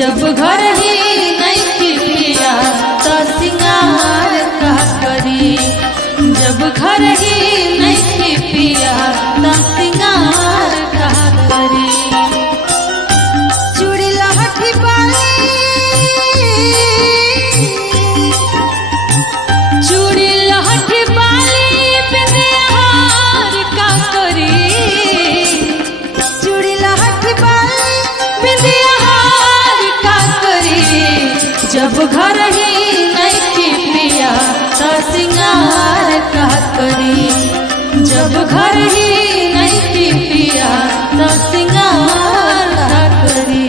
जब घर ही नहीं पिया तो सिंगार का करी। जब घर ही नहीं पिया तो सिंगार का करी। चूड़ी लहठी बाली चूड़ी लहठी बाली बिंदिया हार का करी। चूड़ी लहठी बाली बिंदिया जब घर ही नहीं पिया तो सिंगार का करी। जब घर ही नहीं पिया तो सिंगार का करी।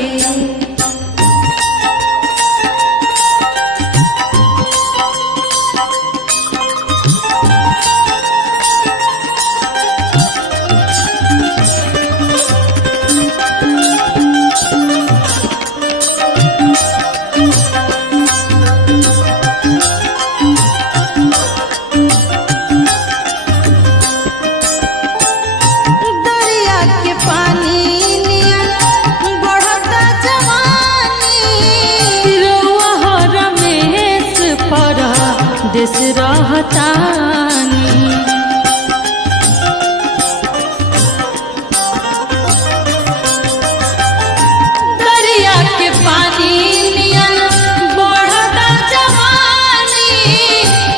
देश रहतानी दरिया के पानी नियन बढ़ता जवानी।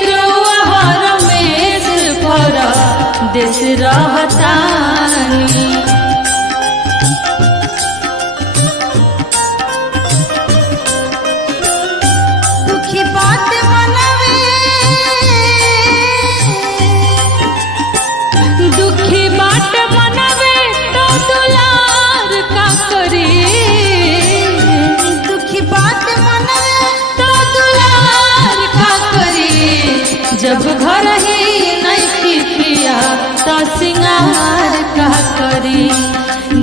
रउआ हर मेस पर देश रहतानी। दुखी बात दुखी बाट मनवे तो दुलार का करी। दुखी बात मनवे तो दुलार का करी। जब घर ही नहीं पिया तो सिंगार का करी।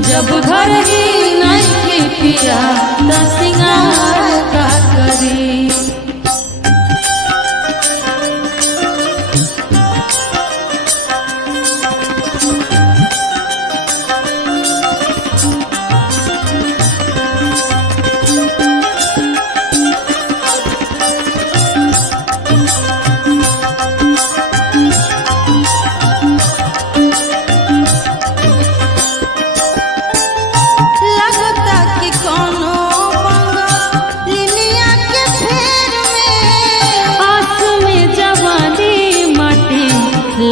जब घर ही नहीं पिया तो सिंगार का करी।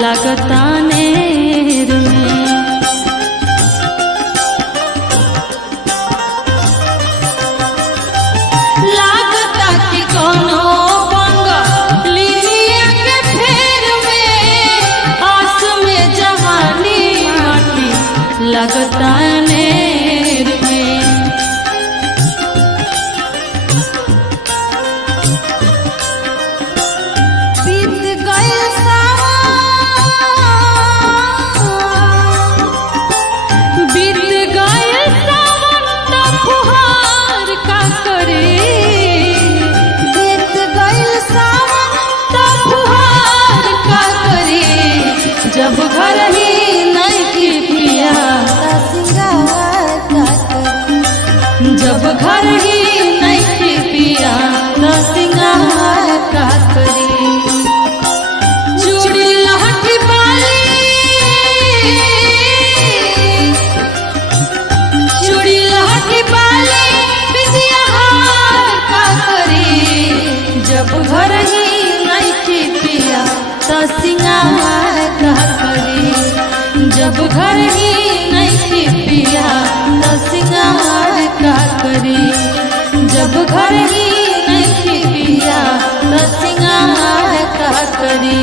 लगता नेर में लागता कि कोनो बंगलिया के फेर में। आस में जवानी माटी लगता नेर में। बीत गए जब घर ही नहीं पिया तो सिंगार का करी। जब घर ही नहीं पिया तो सिंगार का करी। चूड़ी लहठी बाली चूड़ी लहठी बाली बिंदिया हार का करी। जब घर ही नहीं पिया तो सिंगार का करी। जब घर ही नहीं पिया तो सिंगार का करी। जब घर ही नहीं पिया तो सिंगार का करी।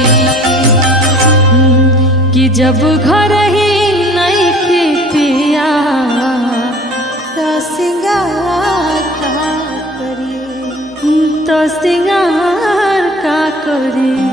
कि जब घर ही नहीं पिया तो सिंगार का करी। तो सिंगार का करी।